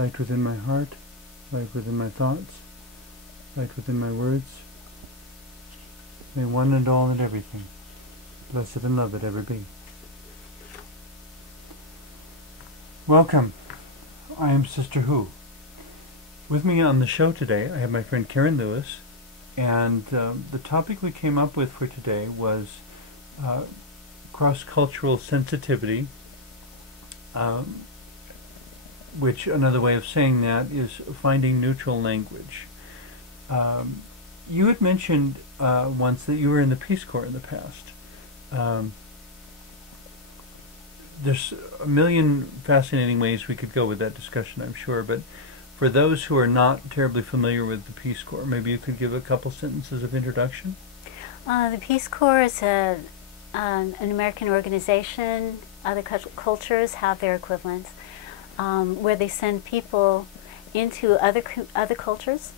light within my heart, light within my thoughts, light within my words. May one and all and everything, blessed and loved ever be. Welcome. I am Sister Who. With me on the show today, I have my friend Karen Lewis, and the topic we came up with for today was cross-cultural sensitivity, which another way of saying that is finding neutral language. You had mentioned once that you were in the Peace Corps in the past. There's a million fascinating ways we could go with that discussion, I'm sure, but for those who are not terribly familiar with the Peace Corps, maybe you could give a couple sentences of introduction? The Peace Corps is an American organization. Other cultures have their equivalents, where they send people into other cultures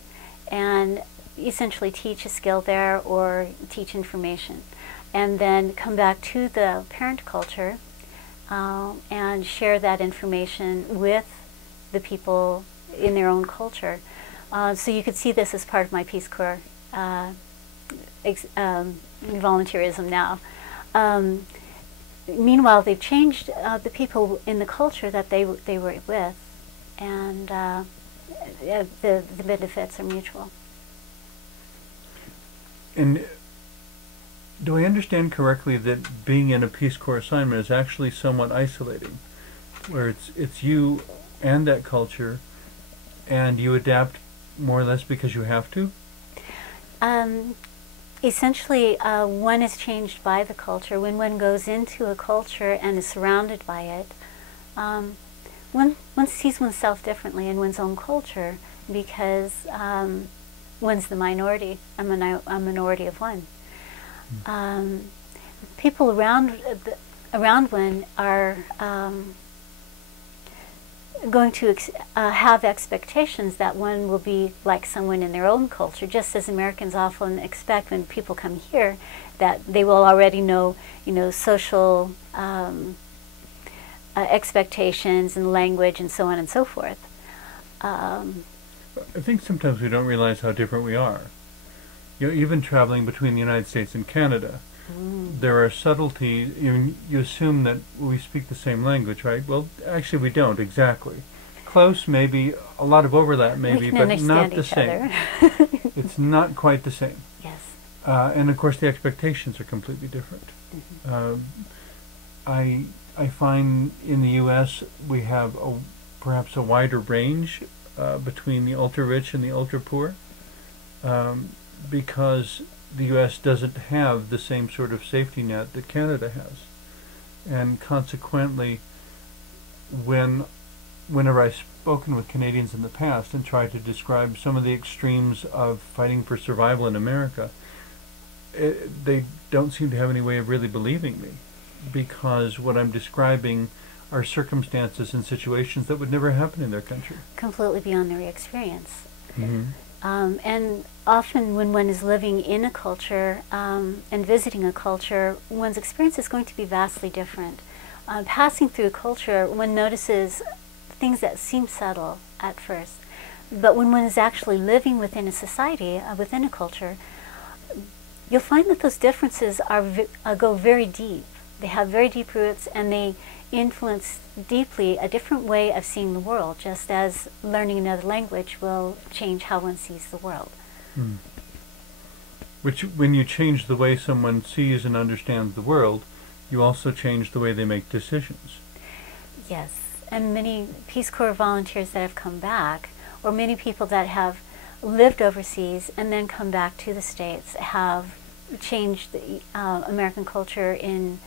and essentially teach a skill there or teach information, and then come back to the parent culture and share that information with the people in their own culture. So you could see this as part of my Peace Corps volunteerism now. Meanwhile, they've changed the people in the culture that they were with, and the benefits are mutual. And do I understand correctly that being in a Peace Corps assignment is actually somewhat isolating, where it's you and that culture, and you adapt more or less because you have to? Essentially, one is changed by the culture. When one goes into a culture and is surrounded by it, one sees oneself differently in one's own culture because one's the minority, a minority of one. People around one are going to have expectations that one will be like someone in their own culture, just as Americans often expect when people come here that they will already know, social expectations and language and so on and so forth. I think sometimes we don't realize how different we are. Even traveling between the United States and Canada, there are subtleties. You assume that we speak the same language, right? Well, actually we don't exactly. Close, maybe, a lot of overlap, maybe, but not the same. It's not quite the same. Yes. And of course the expectations are completely different. I find in the U.S. we have perhaps a wider range between the ultra-rich and the ultra-poor, because the U.S. doesn't have the same sort of safety net that Canada has. And consequently, whenever I've spoken with Canadians in the past and tried to describe some of the extremes of fighting for survival in America, they don't seem to have any way of really believing me, because what I'm describing are circumstances and situations that would never happen in their country. Completely beyond their experience. And often when one is living in a culture and visiting a culture, one's experience is going to be vastly different. Passing through a culture, one notices things that seem subtle at first. But when one is actually living within a society, within a culture, you'll find that those differences go very deep. They have very deep roots, and they influence deeply a different way of seeing the world, just as learning another language will change how one sees the world. Which, when you change the way someone sees and understands the world, you also change the way they make decisions. Yes, and many Peace Corps volunteers that have come back, or many people that have lived overseas and then come back to the States, have changed the American culture in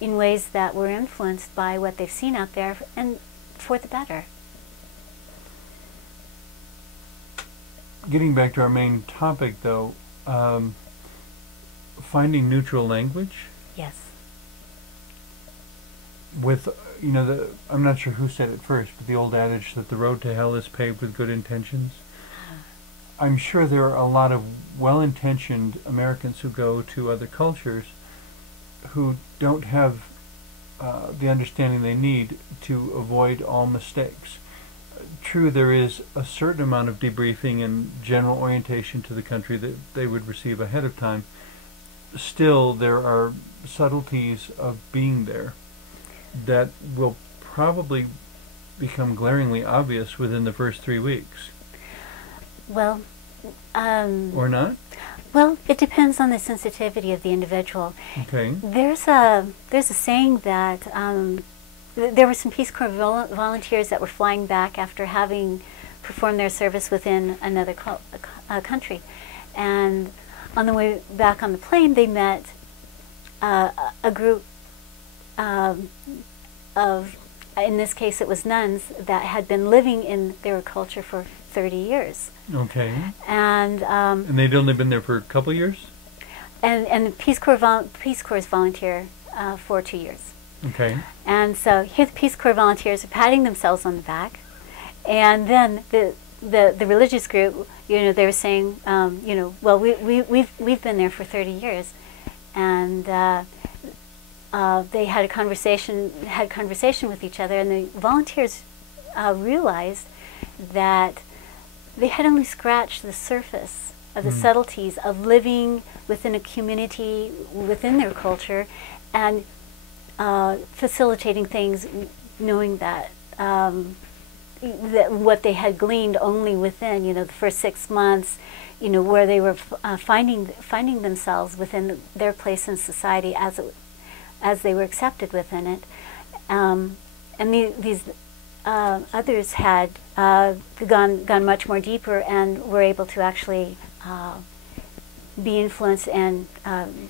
ways that were influenced by what they've seen out there, and for the better. Getting back to our main topic, though, finding neutral language. Yes. With, I'm not sure who said it first, but the old adage that the road to hell is paved with good intentions. I'm sure there are a lot of well-intentioned Americans who go to other cultures who don't have the understanding they need to avoid all mistakes. true, there is a certain amount of debriefing and general orientation to the country that they would receive ahead of time. Still, there are subtleties of being there that will probably become glaringly obvious within the first 3 weeks. Well, Or not? well, it depends on the sensitivity of the individual. Okay. There's a saying that there were some Peace Corps volunteers that were flying back after having performed their service within another country, and on the way back on the plane, they met a group of, in this case, it was nuns that had been living in their culture for 30 years. Okay. And they'd only been there for a couple of years? And the Peace Corps volunteer for 2 years. Okay. And so here the Peace Corps volunteers are patting themselves on the back, and then the religious group, they were saying, well, we've been there for 30 years, and they had a conversation with each other, and the volunteers realized that they had only scratched the surface of the subtleties of living within a community, within their culture, and facilitating things, knowing that that what they had gleaned only within, the first 6 months, where they were finding themselves within their place in society as they were accepted within it, and these others had gone much more deeper and were able to actually be influenced and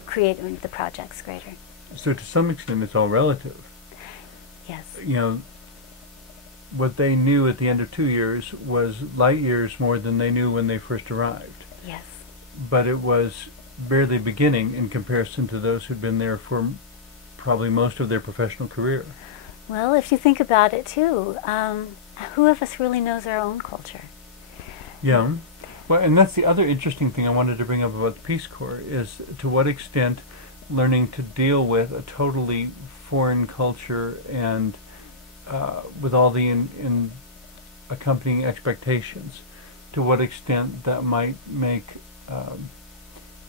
create the projects greater. So to some extent, it's all relative. Yes. What they knew at the end of 2 years was light years more than they knew when they first arrived. Yes. But it was barely beginning in comparison to those who'd been there for probably most of their professional career. Well, if you think about it too, who of us really knows our own culture? Yeah. Well, and that's the other interesting thing I wanted to bring up about the Peace Corps is to what extent learning to deal with a totally foreign culture and with all the accompanying expectations, to what extent that might make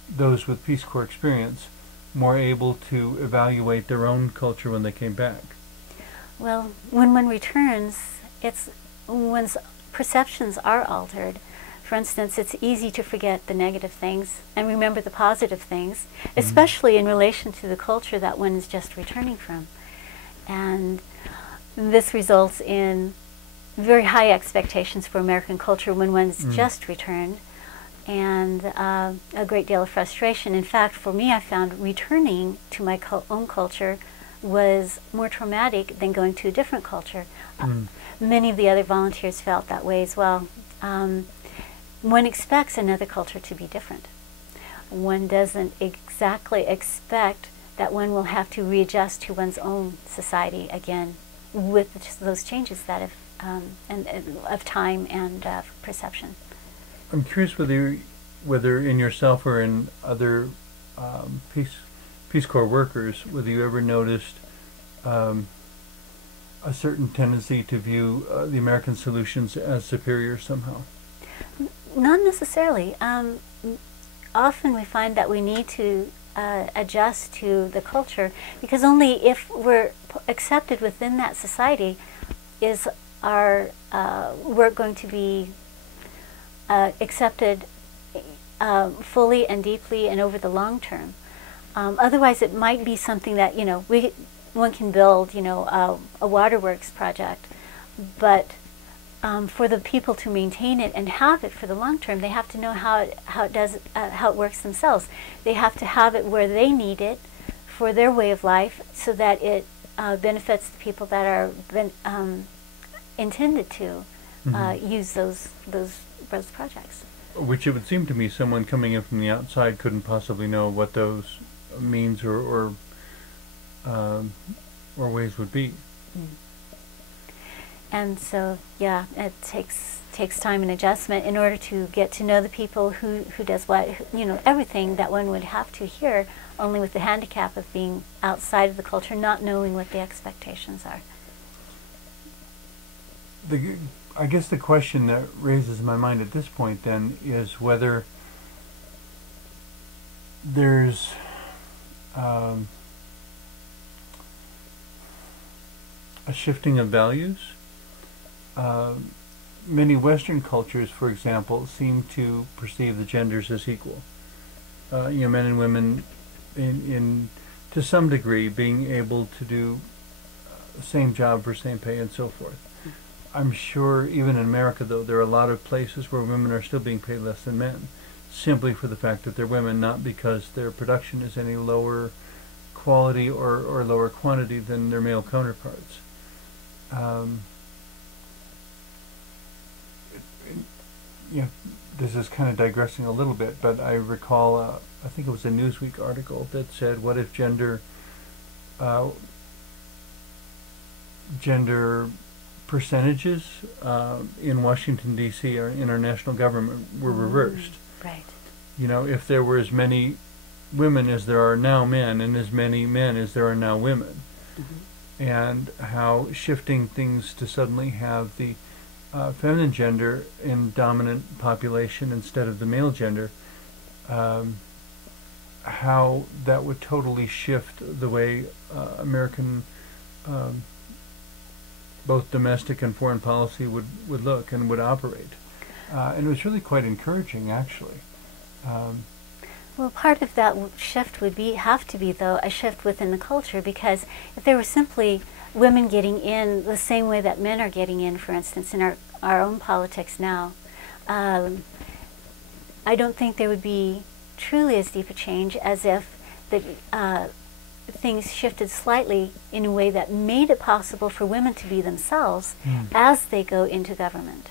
those with Peace Corps experience more able to evaluate their own culture when they came back. Well, when one returns, it's one's perceptions are altered. For instance, it's easy to forget the negative things and remember the positive things, especially in relation to the culture that one is just returning from. And this results in very high expectations for American culture when one's just returned, and a great deal of frustration. In fact, for me, I found returning to my own culture was more traumatic than going to a different culture. Many of the other volunteers felt that way as well. One expects another culture to be different. One doesn't exactly expect that one will have to readjust to one's own society again with those changes that have of time and perception. I'm curious whether in yourself or in other Peace Corps workers, whether you ever noticed a certain tendency to view the American solutions as superior somehow. Not necessarily. Often we find that we need to adjust to the culture, because only if we're accepted within that society is our work going to be accepted fully and deeply and over the long term. Otherwise, it might be something that one can build a waterworks project, but for the people to maintain it and have it for the long term, they have to know how it works themselves. They have to have it where they need it for their way of life, so that it benefits the people that are intended to use those projects. Which it would seem to me someone coming in from the outside couldn't possibly know what those means or ways would be. And so, yeah, it takes time and adjustment in order to get to know the people who does what, everything that one would have to hear, only with the handicap of being outside of the culture, not knowing what the expectations are. I guess the question that raises my mind at this point then is whether there's a shifting of values. Many Western cultures, for example, seem to perceive the genders as equal. Men and women, in to some degree, being able to do the same job for same pay and so forth. I'm sure even in America, though, there are a lot of places where women are still being paid less than men, simply for the fact that they're women, not because their production is any lower quality or lower quantity than their male counterparts. Yeah, this is kind of digressing a little bit, but I recall, I think it was a Newsweek article that said, what if gender percentages in Washington, D.C. or in our national government were reversed? Right. If there were as many women as there are now men, and as many men as there are now women, and how shifting things to suddenly have the feminine gender in dominant population instead of the male gender, how that would totally shift the way American both domestic and foreign policy would look and would operate. And it was really quite encouraging, actually. Well, part of that shift would have to be, though, a shift within the culture, because if there were simply women getting in the same way that men are getting in, for instance, in our own politics now, I don't think there would be truly as deep a change as if things shifted slightly in a way that made it possible for women to be themselves as they go into government.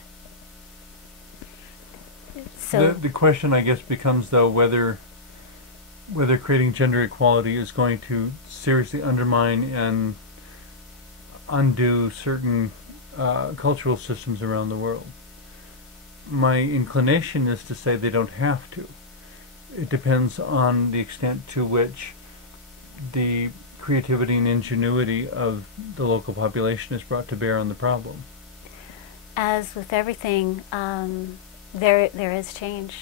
So the question, I guess, becomes, though, whether creating gender equality is going to seriously undermine and undo certain cultural systems around the world. My inclination is to say they don't have to. It depends on the extent to which the creativity and ingenuity of the local population is brought to bear on the problem. as with everything, there is change.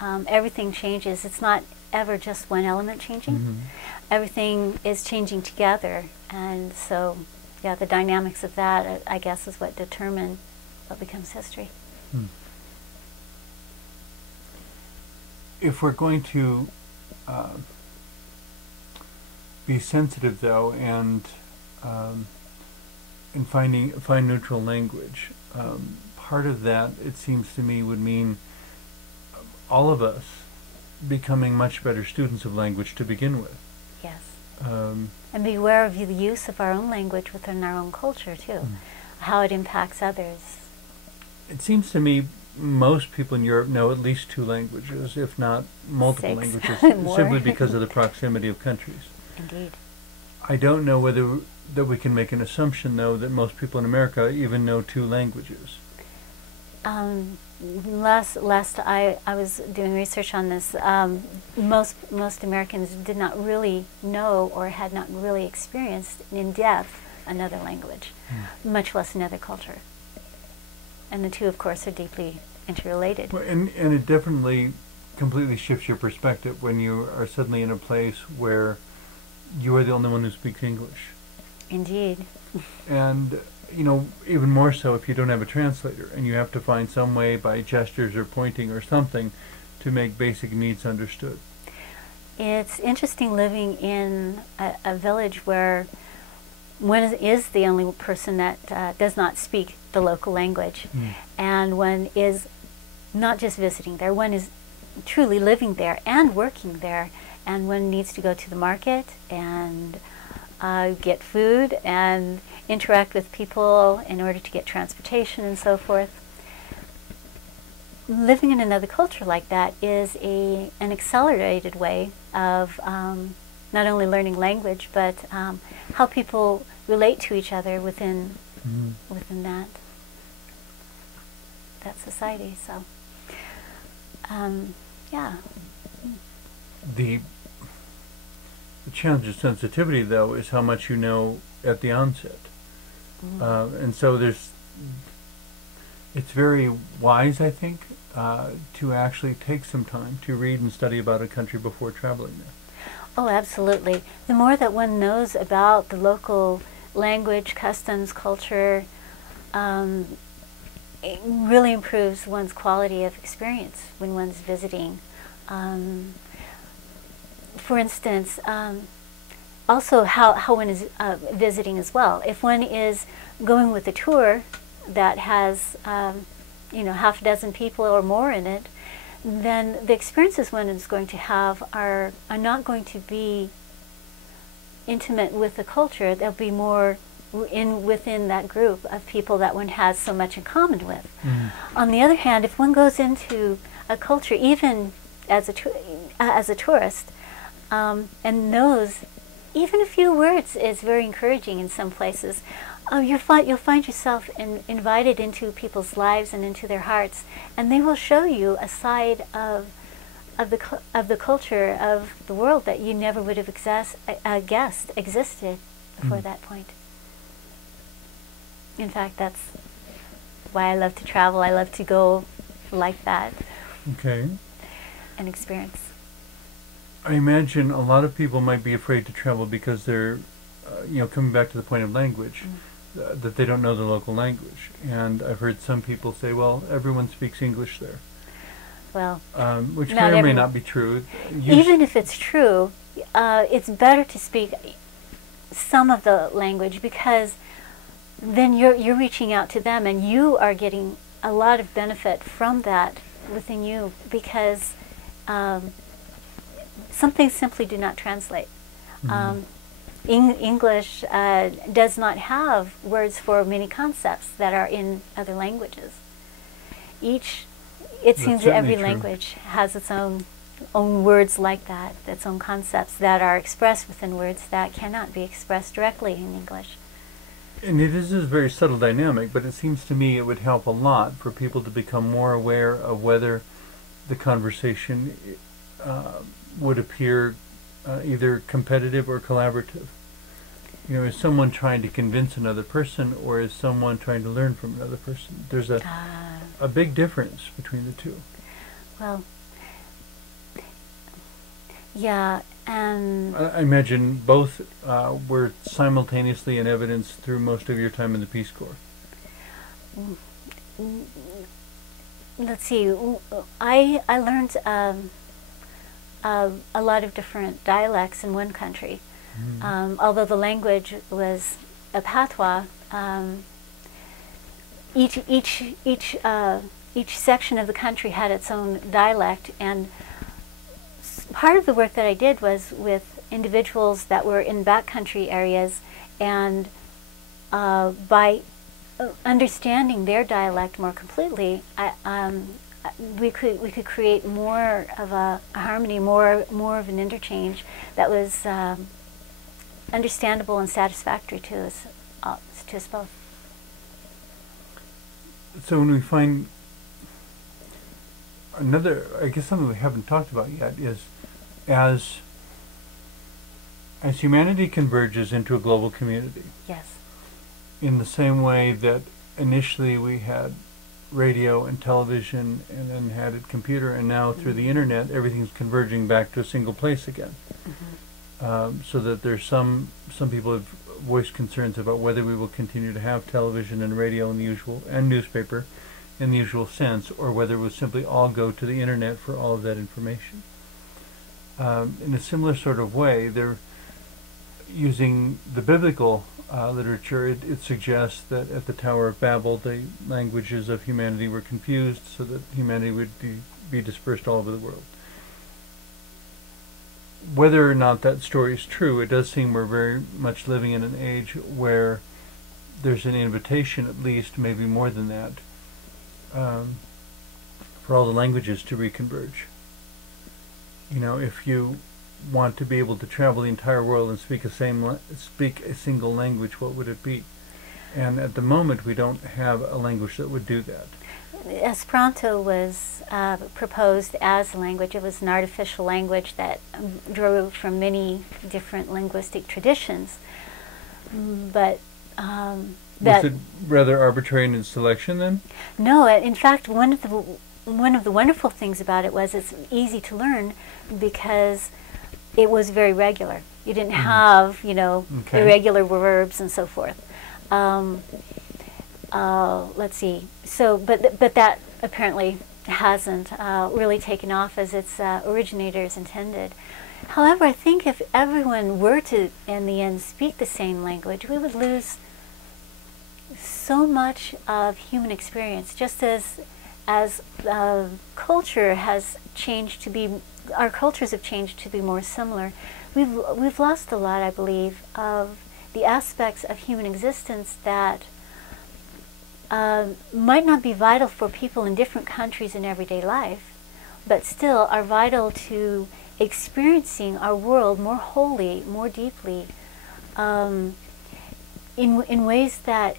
Everything changes. It's not ever just one element changing. Everything is changing together, and so yeah, the dynamics of that, I guess, is what determine what becomes history. If we're going to be sensitive, though, and find neutral language, part of that, it seems to me, would mean all of us becoming much better students of language to begin with. Yes. And be aware of the use of our own language within our own culture, too, how it impacts others. It seems to me most people in Europe know at least 2 languages, if not multiple 6. languages, simply because of the proximity of countries. Indeed. I don't know whether that we can make an assumption, though, that most people in America even know 2 languages. Last I was doing research on this, most Americans did not really know or had not really experienced in depth another language, much less another culture. And the 2, of course, are deeply interrelated. Well, and it definitely completely shifts your perspective when you are suddenly in a place where you are the only one who speaks English. Indeed. And, you know, even more so if you don't have a translator and you have to find some way by gestures or pointing or something to make basic needs understood. It's interesting living in a village where one is the only person that does not speak the local language, and one is not just visiting there, one is truly living there and working there, and one needs to go to the market and get food and interact with people in order to get transportation and so forth. Living in another culture like that is an accelerated way of not only learning language, but how people relate to each other within that society. So, yeah. The challenge of sensitivity, though, is how much you know at the onset. And so it's very wise, I think, to actually take some time to read and study about a country before traveling there. Oh, absolutely. The more that one knows about the local language, customs, culture, it really improves one's quality of experience when one's visiting. For instance, also how one is visiting as well. If one is going with a tour that has, half a dozen people or more in it, then the experiences one is going to have are not going to be intimate with the culture. They'll be more within that group of people that one has so much in common with. Mm-hmm. On the other hand, if one goes into a culture, even as a tourist, and knows even a few words is very encouraging in some places. You'll find yourself invited into people's lives and into their hearts, and they will show you a side of the culture of the world that you never would have guessed existed before that point. In fact, that's why I love to travel. I love to go like that. Okay. And experience. I imagine a lot of people might be afraid to travel because they're, coming back to the point of language, that they don't know the local language. And I've heard some people say, well, everyone speaks English there. Well, which may or may not be true. Even if it's true, it's better to speak some of the language, because then you're reaching out to them and you are getting a lot of benefit from that within you, because some things simply do not translate. Mm-hmm. English does not have words for many concepts that are in other languages. It seems that every language has its own words like that, its own concepts that are expressed within words that cannot be expressed directly in English. And it is a very subtle dynamic, but it seems to me it would help a lot for people to become more aware of whether the conversation would appear either competitive or collaborative. Is someone trying to convince another person, or is someone trying to learn from another person? There's a big difference between the two. Well, yeah, and I imagine both were simultaneously in evidence through most of your time in the Peace Corps. Let's see. I learned a lot of different dialects in one country. Although the language was a patois, each section of the country had its own dialect, and part of the work that I did was with individuals that were in backcountry areas, and by understanding their dialect more completely, we could create more of a harmony, more of an interchange that was understandable and satisfactory to us both. So when we find another, I guess something we haven't talked about yet is as humanity converges into a global community. Yes. In the same way that initially we had radio and television and then had a computer, and now through the internet everything's converging back to a single place again. So that there's some people have voiced concerns about whether we will continue to have television and radio in the usual, and newspaper in the usual sense, or whether we'll simply all go to the internet for all of that information. In a similar sort of way, they're using the biblical literature. It suggests that at the Tower of Babel the languages of humanity were confused so that humanity would be dispersed all over the world. Whether or not that story is true, it does seem we're very much living in an age where there's an invitation, at least, maybe more than that, for all the languages to reconverge. If you want to be able to travel the entire world and speak a single language, what would it be? And at the moment, we don't have a language that would do that. Esperanto was proposed as a language. It was an artificial language that drew from many different linguistic traditions. But that Was it rather arbitrary in its selection then? no, in fact, one of the wonderful things about it was it's easy to learn because it was very regular. You didn't have, Okay. irregular verbs and so forth. Let's see. So, but that apparently hasn't really taken off as its originators intended. However, I think if everyone were to, in the end, speak the same language, we would lose so much of human experience. Just as culture has changed to be, our cultures have changed to be more similar. We've lost a lot, I believe, of the aspects of human existence that might not be vital for people in different countries in everyday life, but still are vital to experiencing our world more wholly, more deeply, in ways that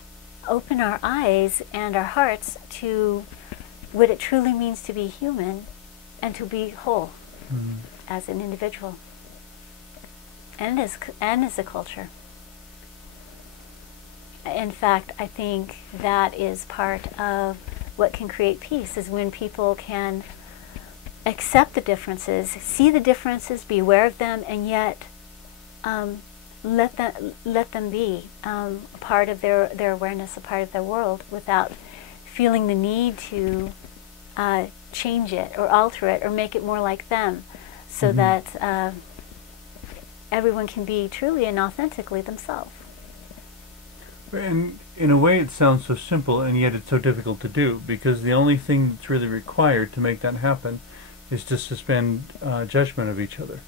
open our eyes and our hearts to what it truly means to be human and to be whole as an individual and as a culture. In fact, I think that is part of what can create peace, is when people can accept the differences, see the differences, be aware of them, and yet let them be a part of their awareness, a part of their world, without feeling the need to change it or alter it or make it more like them, so that everyone can be truly and authentically themselves. And in a way it sounds so simple, and yet it's so difficult to do, because the only thing that's really required to make that happen is to suspend judgment of each other.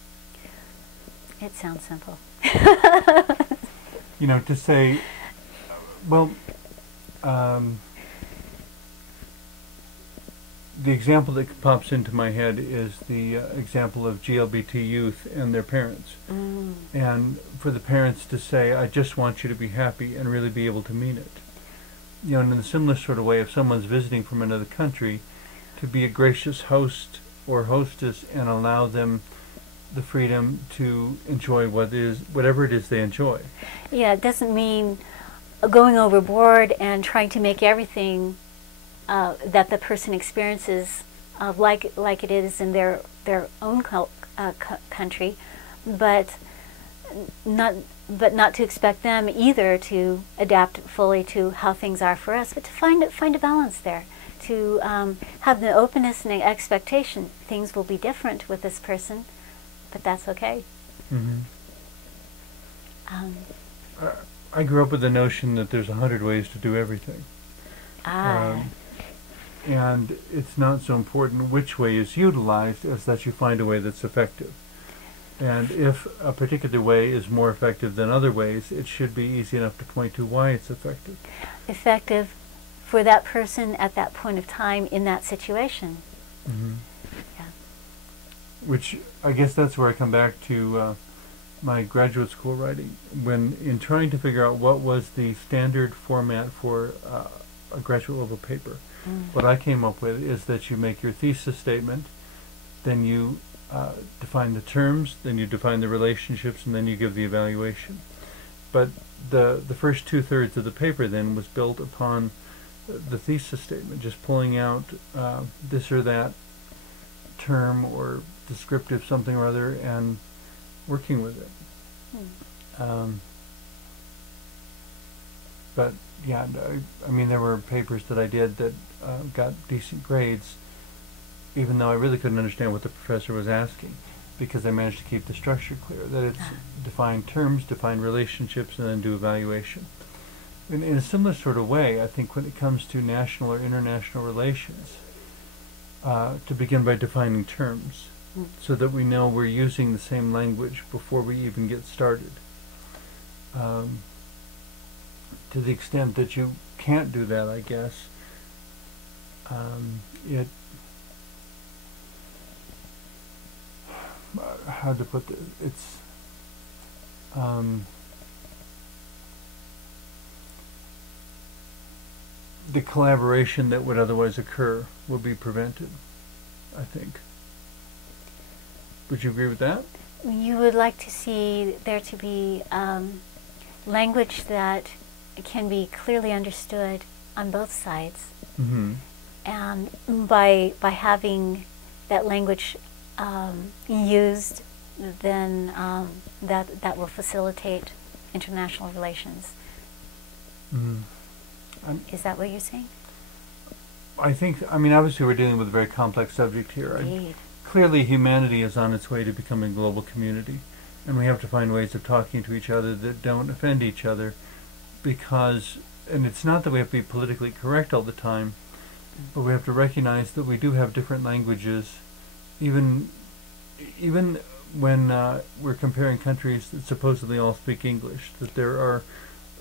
It sounds simple. To say, well, the example that pops into my head is the example of GLBT youth and their parents. And for the parents to say, I just want you to be happy, and really be able to mean it. And in a similar sort of way, if someone's visiting from another country, to be a gracious host or hostess and allow them the freedom to enjoy whatever it is they enjoy. Yeah, it doesn't mean going overboard and trying to make everything that the person experiences like it is in their own country, but not to expect them either to adapt fully to how things are for us, but to find a balance there, to have the openness and the expectation things will be different with this person, but that's okay. I grew up with the notion that there's 100 ways to do everything. And it's not so important which way is utilized as that you find a way that's effective. And if a particular way is more effective than other ways, it should be easy enough to point to why it's effective. Effective for that person at that point of time in that situation. Yeah. Which I guess that's where I come back to my graduate school writing, when in trying to figure out what was the standard format for a graduate level paper. What I came up with is that you make your thesis statement, then you define the terms, then you define the relationships, and then you give the evaluation. But the first 2/3 of the paper then was built upon the thesis statement, just pulling out this or that term or descriptive something or other and working with it. But yeah, I mean, there were papers that I did that got decent grades, even though I really couldn't understand what the professor was asking, because I managed to keep the structure clear, that it's define terms, define relationships, and then do evaluation. In a similar sort of way, I think when it comes to national or international relations, to begin by defining terms, so that we know we're using the same language before we even get started. To the extent that you can't do that, I guess, how to put this, it's the collaboration that would otherwise occur will be prevented, I think. Would you agree with that? You would like to see there to be language that can be clearly understood on both sides. Mm-hmm. And by having that language used, then that will facilitate international relations. Mm-hmm. Is that what you're saying? I think, I mean, obviously we're dealing with a very complex subject here. Indeed. Clearly humanity is on its way to becoming a global community, and we have to find ways of talking to each other that don't offend each other, because, and it's not that we have to be politically correct all the time, but we have to recognize that we do have different languages, even when we're comparing countries that supposedly all speak English, that there are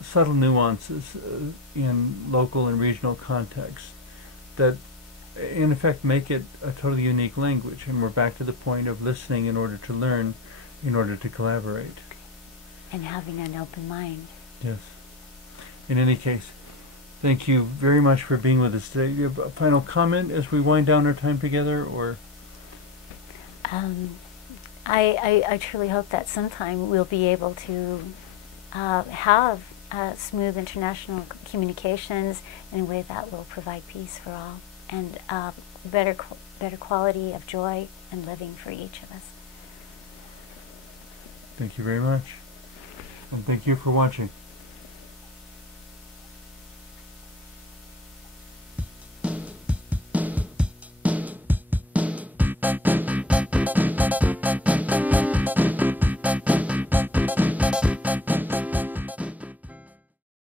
subtle nuances in local and regional contexts that in effect make it a totally unique language, and we're back to the point of listening in order to learn, in order to collaborate. And having an open mind. Yes. In any case, thank you very much for being with us today. Do you have a final comment as we wind down our time together, or? I truly hope that sometime we'll be able to have smooth international communications in a way that will provide peace for all and better quality of joy and living for each of us. Thank you very much. And thank you for watching.